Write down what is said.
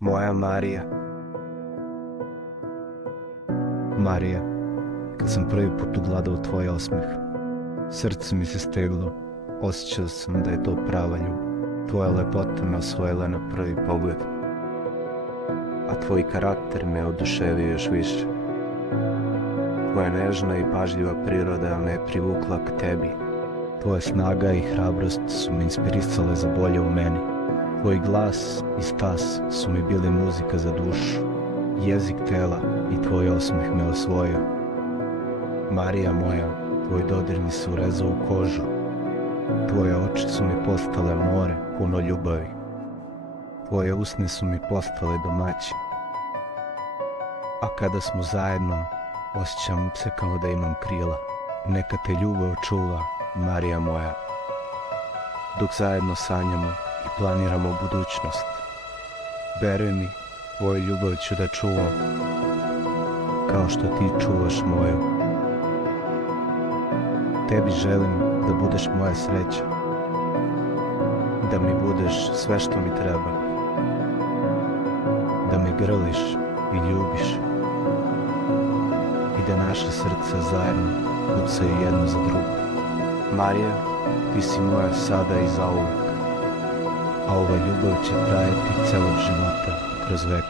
Moja Marija. Marija, kad sam prvi put ugledao tvoj osmeh, srce mi se steglo, osjećao sam da je to prava ljubav. Tvoja lepota me osvojila na prvi pogled, a tvoj karakter me oduševio još više. Tvoja nežna i pažljiva priroda me je privukla k tebi. Tvoja snaga i hrabrost su me inspirisale za bolje u meni. Tvoj glas i stas su mi bili muzika za dušu, jezik tela i tvoj osmeh me osvojio. Marija moja, tvoj dodir mi se urezao u kožu, tvoje oči su mi postale more puno ljubavi, tvoje usne su mi postale domaćin. A kada smo zajedno, osjećam se kao da imam krila. Neka te ljubav čuva, Marija moja, dok zajedno sanjamo i planiramo budućnost. Veruj mi, tvoju ljubav ću da čuvam, kao što ti čuvaš moju. Tebi želim da budeš moja sreća, da mi budeš sve što mi treba, da me grliš i ljubiš i da naše srca zajedno kucaju jedno za drugo. Marija, ti si moja sada i zauvek, a ova ljubav će trajati celog života kroz vek.